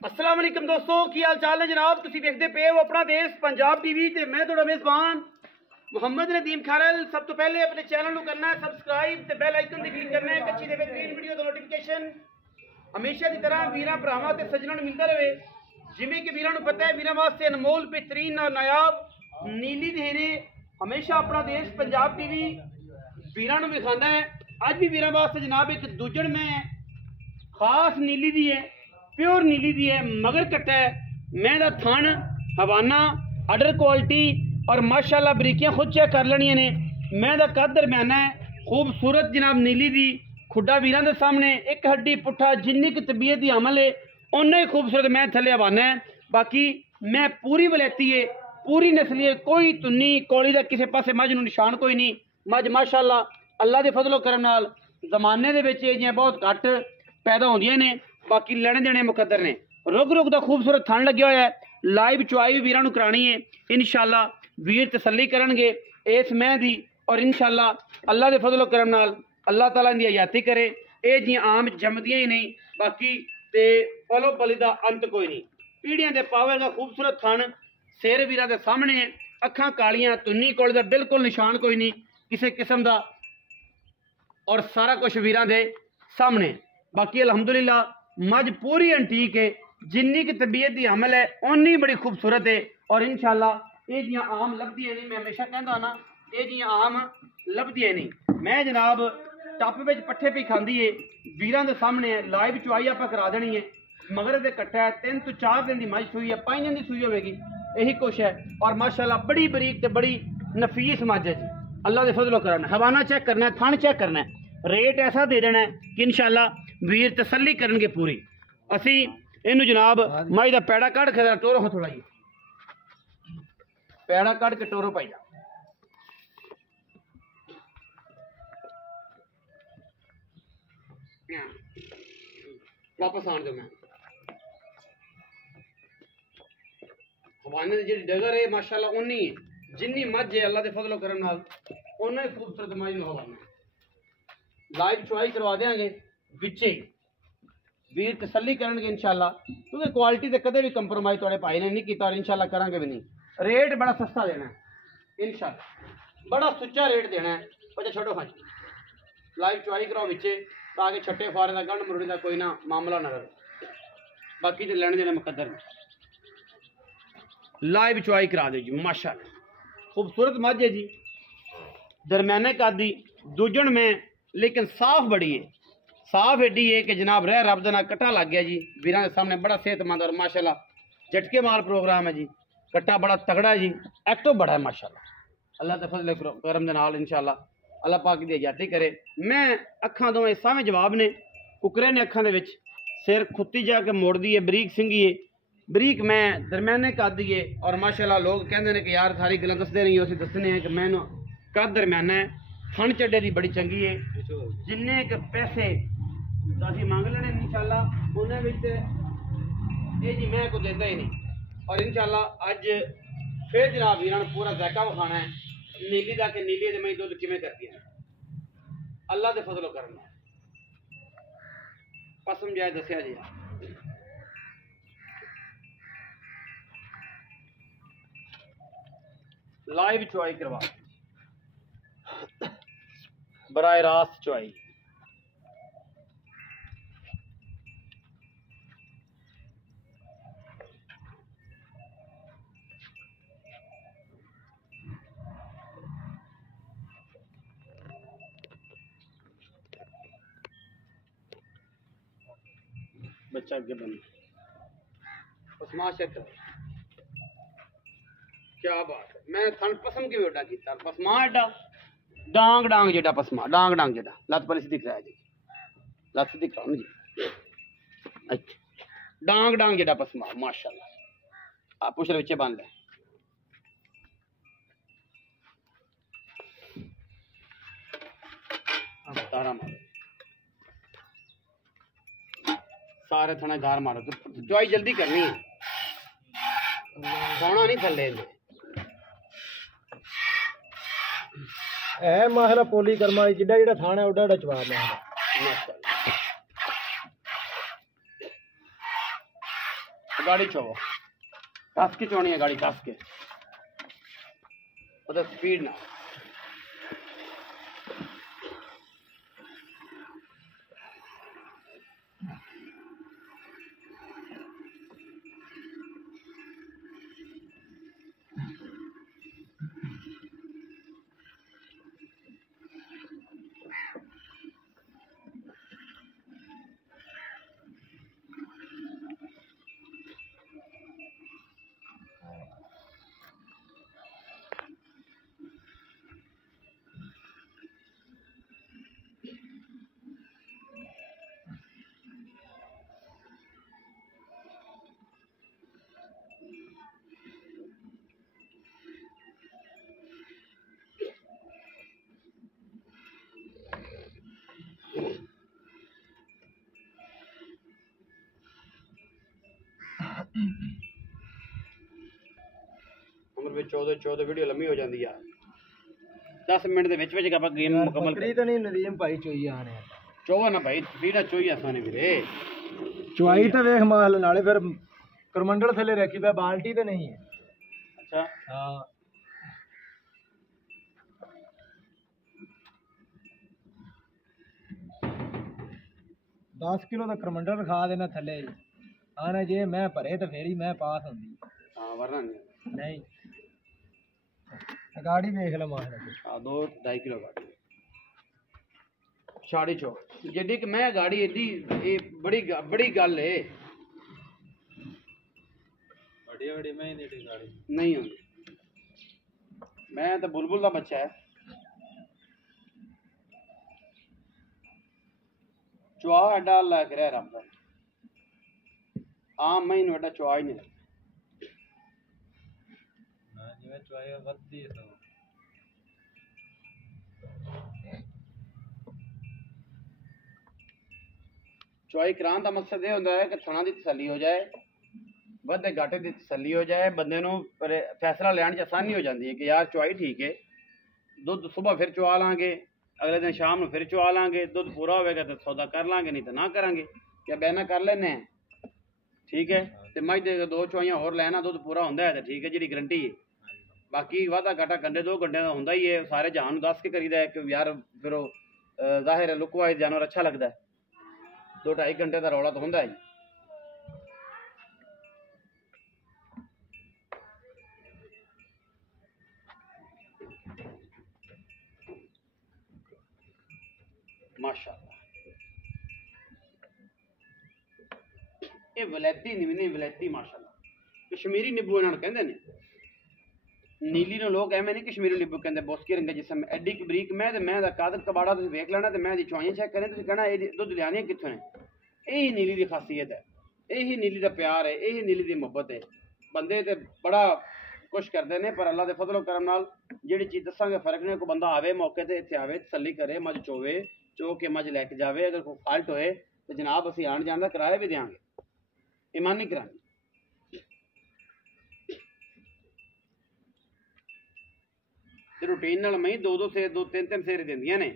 अस्सलाम वालेकुम दोस्तों, की हाल चाल है जनाब। तुसीं देखदे पे हो अपना देश पंजाब टीवी ते मैं तुहाडा मेज़बान मुहम्मद नदीम खारल। सब तो पहले अपने चैनल को करना है सबसक्राइब ते बेल आइकन ते क्लिक करना है। अच्छी ते बेहतरीन वीडियो दा नोटिफिकेशन हमेशा की तरह वीरां भरावां ते सज्जनां नूं मिलदा रहे। जिवें कि वीरां नूं पता है, वीरां वास्ते अनमोल बेहतरीन और नायाब नीली दे हीरे हमेशा अपना देश पंजाब टीवी वीरां नूं विखांदा है। अज भी वीरां वास्ते जनाब एक दूजण में खास नीली दी है, प्योर नीली दी है, मगर कट्टा है। मैं दा थन हवाना अडर क्वालिटी और माशाल्लाह बरीकियां खुद चेक कर लेनियां ने। मैं दा कद दरम्याना है, खूबसूरत जनाब नीली दी खुडा वीरां दे सामने एक हड्डी पुट्ठा जिन्नी की तबीयत दी अमल है उन्ना ही खूबसूरत मैं थले हवाना है। बाकी मैं पूरी वलैती है, पूरी नस्ली है, कोई तुन्नी कौली का किसी पासे मझ नूं निशान कोई नहीं। मझ माशाल्लाह अल्लाह के फजलो करम नाल जमाने दे विच जियां बहुत घट पैदा होंदियां ने, बाकी लेने देने मुकद्दर ने। रुक रुक का खूबसूरत थन लग्या होया है। लाइव चुआई भी वीरां नूं करानी है। इंशाअल्लाह वीर तसल्ली करनगे इस मैं दी और इंशाअल्लाह अल्लाह के फजलो करम नाल अल्लाह ताला दी हयाती करे। ये जियां आम जमदियां ही नहीं, बाकी ते पलो पली दा अंत कोई नहीं। पीढ़ियां दे पावे का खूबसूरत थन सिर वीरां दे सामने है। अखां कालियां, तुन्नी कोल दा बिल्कुल निशान कोई नहीं किसी किस्म का, और सारा कुछ वीरां दे सामने। बाकी अल्हम्दुलिल्लाह मझ पूरी एंटीक है, जिन्नी की तबीयत की अमल है उन्नी बड़ी खूबसूरत है। और इंशाअल्लाह ये जियां आम लभदियां नहीं, मैं हमेशा कहता ना ये जियां आम लभदियां नहीं। मैं जनाब टप विच पट्ठे पी खांदी है वीरां दे सामने है। लाइव चुआई आप करा देनी है। मगर दे कट्टा है 3 तो 4 दिन की मझ सूई है, 5 दिन की सूई होगी, यही कुछ है। और माशाल्लाह बड़ी बरीक ते बड़ी नफीस मझ है जी। अल्लाह के फजलो करना। हवाना चेक करना है, थन चेक करना है, रेट ऐसा दे देना है कि इंशाअल्लाह वीर तसल्ली करनगे पूरी। असी इनू जनाब मझ का पैड़ा कढ़ के टोरो थोड़ा जी, पैड़ा कढ़ के टोरो पाई जा। वापस आन दो। मैं हवाने की जी डगर है माशाल्लाह उन्नी है, जिन्नी मझ है अल्लाह के फजलो करम नाल उन्ना ही खूबसूरत मझ में हवाना। लाइव चुआई करवा देंगे बिचे वीर तसल्ली करनगे इंशाअल्लाह, क्योंकि क्वालिटी से कदे भी कंप्रोमाइज थोड़े भाई ने नहीं किया और इंशाअल्लाह करांगे भी नहीं। रेट बड़ा सस्ता देना है इंशाअल्लाह, बड़ा सुच्चा रेट देना है। अच्छा छोड़ो, हाँ जी लाइव चुआई कराओ बिचे ताकि छट्टे फारे का गंढ मुरड़ी का कोई ना मामला ना रहे। बाकी तो लेने देने मुकद्दर में। लाइव चुआई करा दो जी माशाअल्लाह, खूबसूरत मझ है जी, दरम्याने कादी दूजण में, लेकिन साफ बड़ी है। साफ एडी है कि जनाब रह रब का कट्टा लग गया जी वीरां के सामने। बड़ा सेहतमंद और माशाल्लाह झटके मार प्रोग्राम है जी। कट्टा बड़ा तगड़ा है जी, एक्टिव बड़ा है माशाल्लाह। अल्लाह के फजल करम दे नाल इंशाअल्लाह अल्लाह पाक दी हयाती करे। मैं अखां दोवें सावें जवाब ने, कुकरे ने अखां दे विच, सिर खुत्ती जाके मोड़दी है, बरीक सिंगी है, बरीक मैं दरम्याने कद है। और माशाल्लाह लोग कहते हैं कि यार सारी गल्लां दसदे नहीं, उस दसने हैं कि मैं कद दरम्याना है। थन चड्डे की बड़ी चंगी है, जिन्ने के पैसे असीं मंग लेने इंशाअल्लाह उन्हें विच ये जी मैं कुछ देता ही नहीं। और इंशाअल्लाह अज फिर जनाब वीरां नूं पूरा जायका विखाना है नीली का कि नीली मैं दुध किवें करदी है अल्लाह के फजलो करना। कसम जाए दसिया जी लाइव चुआई करवा बराए रास्त चुआई। बच्चा अगे बन पसमा चेक कर, क्या बात है। मैं थन पसम के बेटा किया पसमा एडा डांग डांग जेडा पसमा डांग डांग जेडा लत पली दिख रहा है जी, लत दिख रहा जी। अच्छा डांग डांग जेडा पसमा माशाल्लाह। आप पूछ रहे बच्चे बांध ले तारा मारो, सारे थोड़ा गार मारो। तो चुआई जल्दी करनी है, सोना नहीं थले। है माहरा पोली कर्मा जिड्डा जिड्डा थाना है उड्डा उड्डा जवाब माहरा। गाड़ी चोवो कस के चोनी है गाड़ी कस के स्पीड ना उम्र में 14 वीडियो लंबी हो जाती है 10 मिनट के विच आप गेम मुकम्मल बकरी तो नहीं नदीम भाई चोई आने चोवा ना भाई बीड़ा चोई आसाने वीरे चुआई तो वेख माल नाले फिर करमंडल थले रखी पे बाल्टी तो नहीं है अच्छा हाँ 10 किलो का करमंडल रखा देना थले आने जे मैं भरे तो फिर ही मैं पास होंगी हाँ वरना नहीं गाड़ी देख लो माल हाँ 2-2.5 किलो गाड़ी साड़ी चो जेडी कि मैं गाड़ी एडी ये बड़ी गल है बड़ी मैं नहीं गाड़ी नहीं होंगी मैं तो बुलबुल का बच्चा है चुआ एडा लग रहा रब का आम मैं एडा चुआ ही नहीं लगता जिवें चुआई वधदी है चुआई कराने का मकसद यह होता है कि थना की तसली हो जाए वाधे घाटे की तसली हो जाए बंदे नूं फैसला लैण च आसानी हो जाती है कि यार चुआई ठीक है दुध सुबह फिर चुआ लांगे अगले दिन शाम में फिर चुआ लांगे दुध पूरा होगा तो सौदा कर लांगे नहीं तो ना करांगे क्या बहना कर लेने हैं ठीक है तो मज दे 2 चुआइयां होर लेना दुध पूरा होंदा है तो ठीक है जी गारंटी है बाकी वाधा घाटा घंटे 2 घंटे का होंदा ही है सारे जहान नूं दस के करीदा है कि यार फिर जाहिर है लुक वाइज जानवर अच्छा लगता है 2-2.5 घंटे का रौला तो होंदा है माशाअल्लाह ये वलैती नहीं वलैती माशाअल्लाह कश्मीरी नींबू इन्होंने कहते हैं नीली नो लोग एवं नहीं कश्मीरी नींबू कहते बोस्की रंगे जिसम एडी बरीक मैं तो मैं कादर कबाड़ा तुम वेख लेना तो मैं चुआइयां चेक करें तुम कहना ये दुध लियानी कितों ने यही नीली की खासियत है यही नीली का प्यार है यही नीली की मुहब्बत है बंदे तो बड़ा कुछ करते हैं पर अल्लाह के फजलो करम नाल जिहड़ी चीज़ दसांगे फर्क नहीं कोई बंदा आवे मौके ते इत्थे आवे तसल्ली करे मज चोवे चो के मज लैके जावे अगर कोई फाल्ट होए तो जनाब असीं आण जाण दा किराया भी देंगे ईमानी करांगे रूटीन नाल मई 2-2 सेर 2-3 सेर दिंदियां ने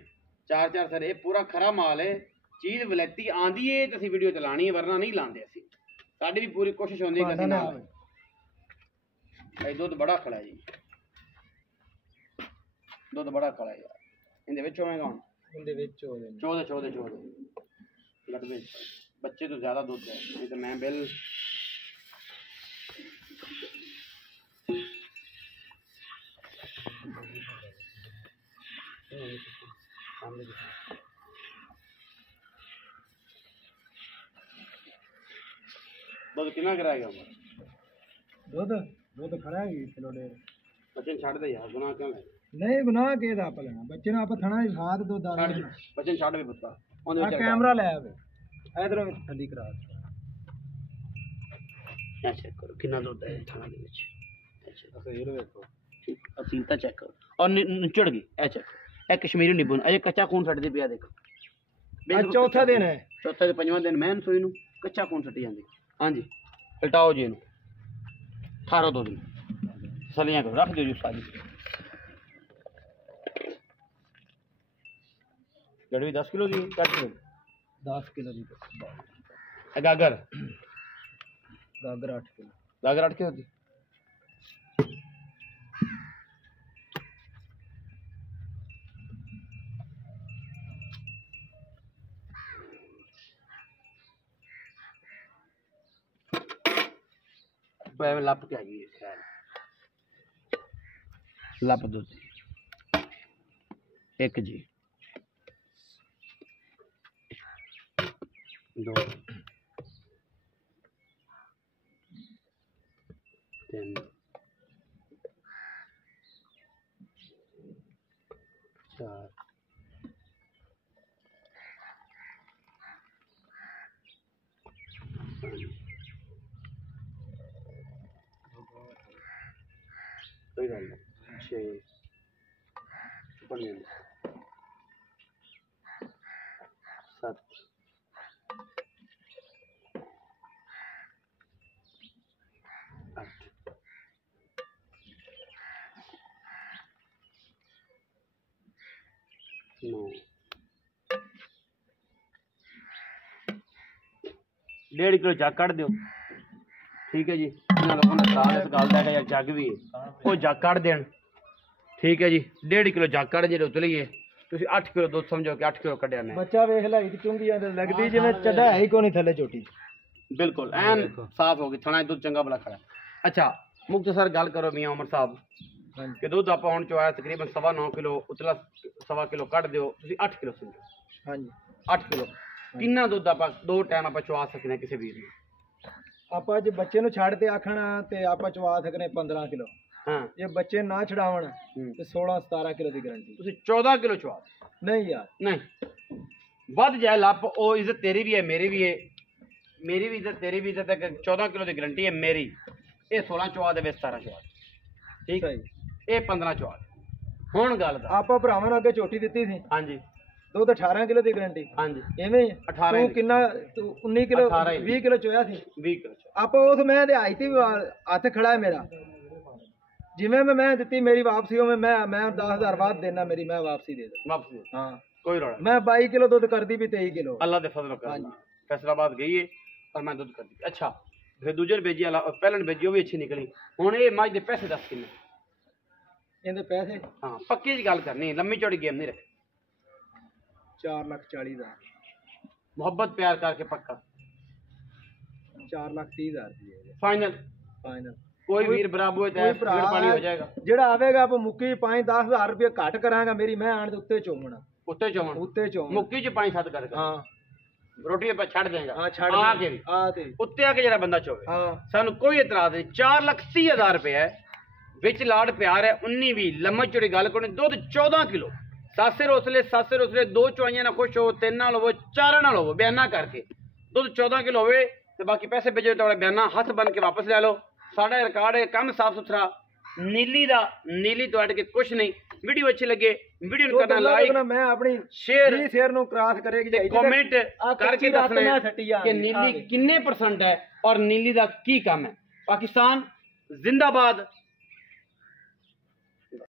4-4 सेर ये पूरा खरा माल है चीज़ वलैती आंदी है तो असीं वीडियो चलानी है वरना नहीं लांदे असीं साडी भी पूरी कोशिश होंदी है कि असीं ना भाई दुध बड़ा खड़ा है जी दुध बड़ा खड़ा है यार इनदे विच होवेगा हुण इनदे विच हो गए 14 लगदे बच्चे तो ज़्यादा दुध है नहीं तो मैं बिल दुध कितना कराएगा दुध दुध खड़ा है किलो डेढ़ बच्चे छड़ दे यार गुनाह क्यों है नहीं गुनाह के दा आप लेना बच्चे ने आप थना ही खाद दो दाना बच्चे छड़ भी पुत्ता आ कैमरा ले आवे इधरों ठंडी करा क्या चेक करो कितना दुध है थाना दे विच असील देखो ठीक असीलता चेक करो और निचड़ गई ए चेक ए कश्मीरी नींबू अजे कच्चा खून सटदी पिया देखो आज चौथा दिन है चौथा ते पंजवां दिन मैं सोई नू कच्चा खून सटी जांदी हां जी हटाओ जी इनू थारो दो दिन सलियां करो रख दियो जी सारी गड़वी 10 किलो दी 10 किलो 10 किलो दी गागर गागर 8 किलो। गागर 8 किलो होती लप के आई है खैर लप दूध एक जी 2 3 4 कोई गल नहीं 6 7 8 9 1.5 किलो जग कट दो ठीक है जी इन्होंने लोगों ने सवाल इस गल का यार जग भी है वो जग कट देन ठीक है जी 1.5 किलो जग कट जे उतली है तुम 8 किलो दूध समझो कि 8 किलो कटिया मैं बच्चा वेख लाई चुंगी लगती जिवें चढ़ा है ही कोनी थले चोटी बिल्कुल एन साफ हो गई थना दूध चंगा बड़ा खड़ा अच्छा मुख्तसर गल करो मियाँ उमर साहब कि दूध आप आने चो आया तकरीबन 9.25 किलो उतला 1.25 किलो कट दो 8 किलो समझो हाँ जी 8 किलो किन्ना दूध आप 2 टाइम आप चुआ सकते किसी वीर में आप जे बच्चे नु छाड़ ते आखना ते आप चवा सकने 15 किलो हाँ जे बच्चे ना छड़ावन ते 16-17 किलो की गारंटी तुसी 14 किलो चुआ नहीं यार नहीं बद जाए लप ओ इज्जत तेरी भी है मेरी भी इज्जत तेरी भी इज्जत है 14 किलो की गारंटी है मेरी ये 16 चुआ दे 17 चुआ ठीक सही ये 15 चुआ हुण गल आप भरावां नूं अगे चोटी दित्ती थी हाँ जी दूध 18 किलो की गारंटी हाँ जी एवें 18 तू किन्ना 19 किलो 20 किलो चोया थी 20 किलो आप उस मैं दिहाई थी हथ खड़ा है मेरा जिवें मैं दी मेरी वापसी हो मैं 10,000 बाद देना मेरी मैं वापसी दे दूं वापसी हाँ कोई रोड़ा मैं 22 किलो दूध कर दी भी 23 किलो अल्लाह दे फजल कर फैसलाबाद गई है और मैं दूध कर दी अच्छा फिर दूजे भेजी पहले भेजी वो भी अच्छी निकली हुण ये मज के पैसे दस किन्ने इहदे पैसे हाँ पक्की जी गल करनी लम्मी चौड़ी गेम नहीं रखी 4,40,000 मोहब्बत प्यार करके पक्का 4,30,000 फाइनल फाइनल कोई वीर बराबर पानी हो जाएगा जेड़ा आवेगा आप मुक्की 5-10,000 रुपये घट करांगा मेरी मैं आने उत्ते चोमना उत्ते चौवन उत्ते चोमना मुक्की च 5-7 कर हाँ रोटी पे छड़ देगा हाँ छड़ आके भी आते उत्ते आके जरा बंदा चोवे हाँ सानू कोई इतराज नहीं 4,30,000 रुपये है विच लाड़ प्यार है 19-20 लम्मा चौड़ी गल कोनी दुध 14 किलो सासे रोसले 2 चुआइयां ना खुश हो 3 नाल होवो 4 नाल होवो बयाना करके दुध 14 किलो होवे ते बाकी पैसे भेजो तो बयाना हाथ बन के वापस ले लो साढ़ा रिकॉर्ड है कम साफ सुथरा नीली तो अट के कुछ नहीं वीडियो अच्छी लगे वीडियो करना लाइक मैं अपनी शेयर नु क्रॉस करेगी कमेंट करके दसना कि नीली किन्ने % है और नीली दा की काम है पाकिस्तान जिंदाबाद